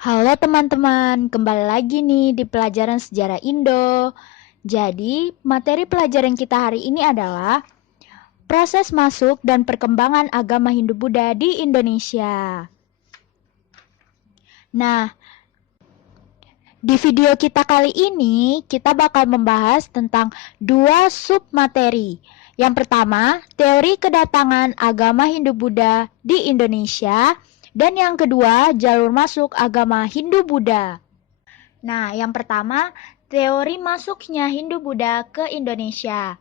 Halo teman-teman, kembali lagi nih di pelajaran sejarah Indo. Jadi, materi pelajaran kita hari ini adalah proses masuk dan perkembangan agama Hindu-Buddha di Indonesia. Nah, di video kita kali ini, kita bakal membahas tentang dua submateri. Yang pertama, teori kedatangan agama Hindu-Buddha di Indonesia, dan yang kedua, jalur masuk agama Hindu-Buddha. Nah, yang pertama, teori masuknya Hindu-Buddha ke Indonesia.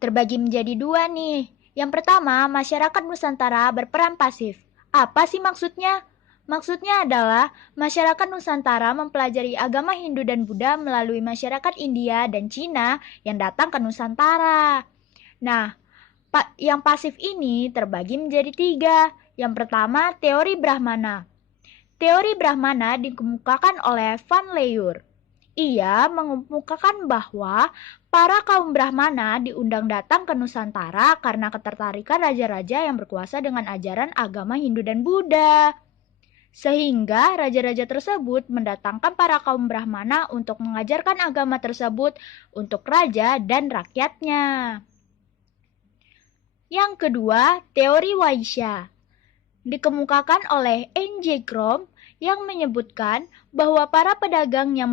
Terbagi menjadi dua nih. Yang pertama, masyarakat Nusantara berperan pasif. Apa sih maksudnya? Maksudnya adalah masyarakat Nusantara mempelajari agama Hindu dan Buddha melalui masyarakat India dan Cina yang datang ke Nusantara. Nah, yang pasif ini terbagi menjadi tiga. Yang pertama, teori Brahmana. Teori Brahmana dikemukakan oleh Van Leeuwen. Ia mengemukakan bahwa para kaum Brahmana diundang datang ke Nusantara karena ketertarikan raja-raja yang berkuasa dengan ajaran agama Hindu dan Buddha. Sehingga raja-raja tersebut mendatangkan para kaum Brahmana untuk mengajarkan agama tersebut untuk raja dan rakyatnya. Yang kedua, teori Vaishya dikemukakan oleh N.J. Krom yang menyebutkan bahwa para pedagang yang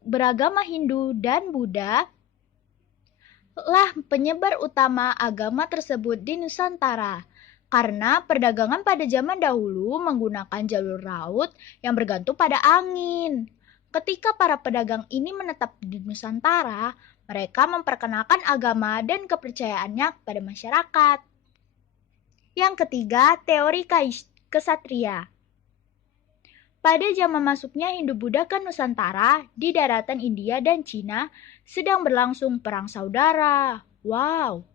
beragama Hindu dan Buddha lah penyebar utama agama tersebut di Nusantara. Karena perdagangan pada zaman dahulu menggunakan jalur laut yang bergantung pada angin. Ketika para pedagang ini menetap di Nusantara, mereka memperkenalkan agama dan kepercayaannya kepada masyarakat. Yang ketiga, teori kesatria. Pada zaman masuknya Hindu-Buddha ke Nusantara, di daratan India dan Cina sedang berlangsung perang saudara. Wow!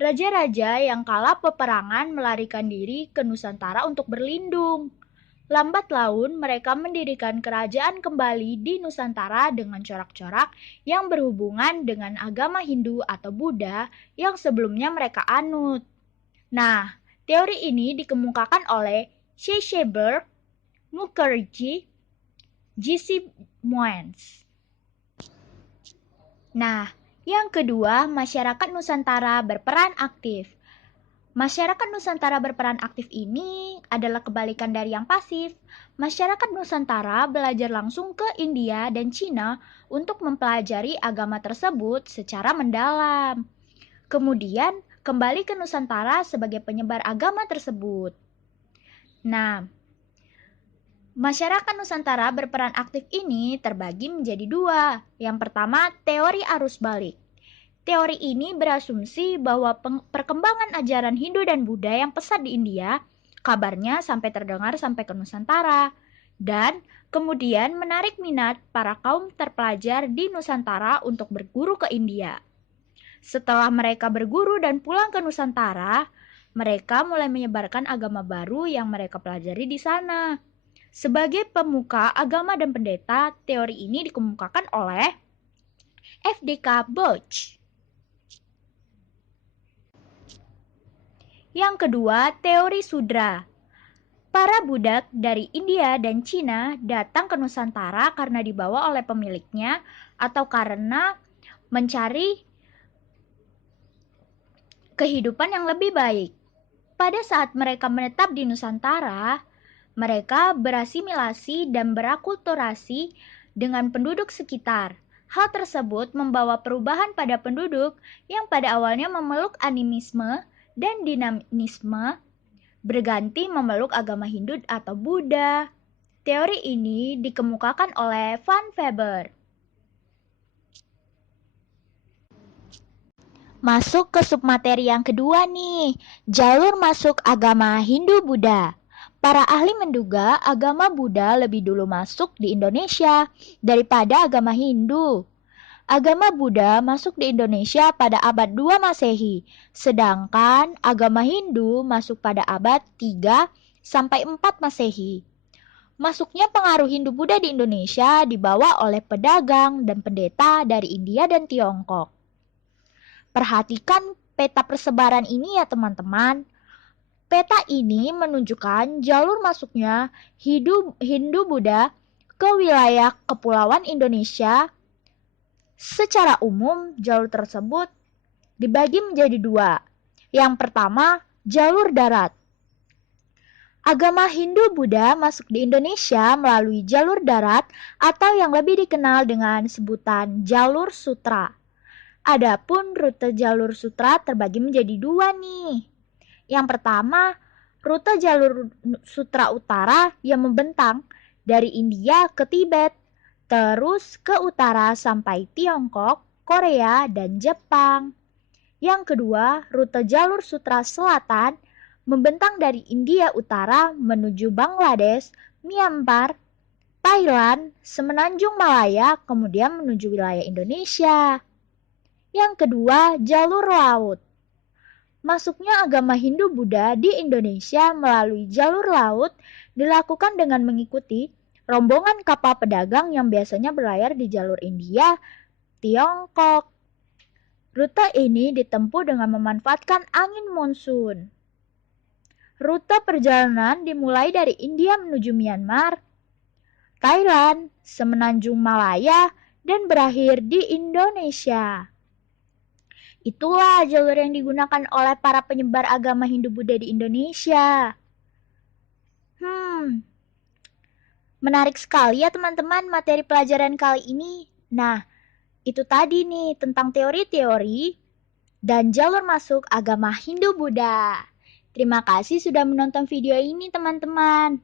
Raja-raja yang kalah peperangan melarikan diri ke Nusantara untuk berlindung. Lambat laun, mereka mendirikan kerajaan kembali di Nusantara dengan corak-corak yang berhubungan dengan agama Hindu atau Buddha yang sebelumnya mereka anut. Nah, teori ini dikemukakan oleh Sheshberg, Mukherjee, G.C. Moens. Nah, yang kedua, masyarakat Nusantara berperan aktif. Masyarakat Nusantara berperan aktif ini adalah kebalikan dari yang pasif. Masyarakat Nusantara belajar langsung ke India dan Cina untuk mempelajari agama tersebut secara mendalam. Kemudian, kembali ke Nusantara sebagai penyebar agama tersebut. Nah, masyarakat Nusantara berperan aktif ini terbagi menjadi dua. Yang pertama, teori arus balik. Teori ini berasumsi bahwa perkembangan ajaran Hindu dan Buddha yang pesat di India, kabarnya sampai terdengar sampai ke Nusantara, dan kemudian menarik minat para kaum terpelajar di Nusantara untuk berguru ke India. Setelah mereka berguru dan pulang ke Nusantara, mereka mulai menyebarkan agama baru yang mereka pelajari di sana. Sebagai pemuka agama dan pendeta, teori ini dikemukakan oleh F.D.K. Boch. Yang kedua, teori Sudra. Para budak dari India dan Cina datang ke Nusantara karena dibawa oleh pemiliknya atau karena mencari kehidupan yang lebih baik. Pada saat mereka menetap di Nusantara, mereka berasimilasi dan berakulturasi dengan penduduk sekitar. Hal tersebut membawa perubahan pada penduduk yang pada awalnya memeluk animisme dan dinamisme berganti memeluk agama Hindu atau Buddha. Teori ini dikemukakan oleh Van Weber. Masuk ke submateri yang kedua nih, jalur masuk agama Hindu-Buddha. Para ahli menduga agama Buddha lebih dulu masuk di Indonesia daripada agama Hindu. Agama Buddha masuk di Indonesia pada abad 2 Masehi, sedangkan agama Hindu masuk pada abad 3 sampai 4 Masehi. Masuknya pengaruh Hindu-Buddha di Indonesia dibawa oleh pedagang dan pendeta dari India dan Tiongkok. Perhatikan peta persebaran ini ya teman-teman. Peta ini menunjukkan jalur masuknya Hindu-Buddha ke wilayah Kepulauan Indonesia. Secara umum, jalur tersebut dibagi menjadi dua. Yang pertama, jalur darat. Agama Hindu-Buddha masuk di Indonesia melalui jalur darat atau yang lebih dikenal dengan sebutan jalur sutra. Adapun rute jalur sutra terbagi menjadi dua nih. Yang pertama, rute jalur sutra utara yang membentang dari India ke Tibet, terus ke utara sampai Tiongkok, Korea, dan Jepang. Yang kedua, rute jalur sutra selatan membentang dari India Utara menuju Bangladesh, Myanmar, Thailand, Semenanjung Malaya, kemudian menuju wilayah Indonesia. Yang kedua, jalur laut. Masuknya agama Hindu-Buddha di Indonesia melalui jalur laut dilakukan dengan mengikuti rombongan kapal pedagang yang biasanya berlayar di jalur India, Tiongkok. Rute ini ditempuh dengan memanfaatkan angin monsun. Rute perjalanan dimulai dari India menuju Myanmar, Thailand, Semenanjung Malaya, dan berakhir di Indonesia. Itulah jalur yang digunakan oleh para penyebar agama Hindu-Buddha di Indonesia. Menarik sekali ya teman-teman materi pelajaran kali ini. Nah, itu tadi nih tentang teori-teori dan jalur masuk agama Hindu-Buddha. Terima kasih sudah menonton video ini teman-teman.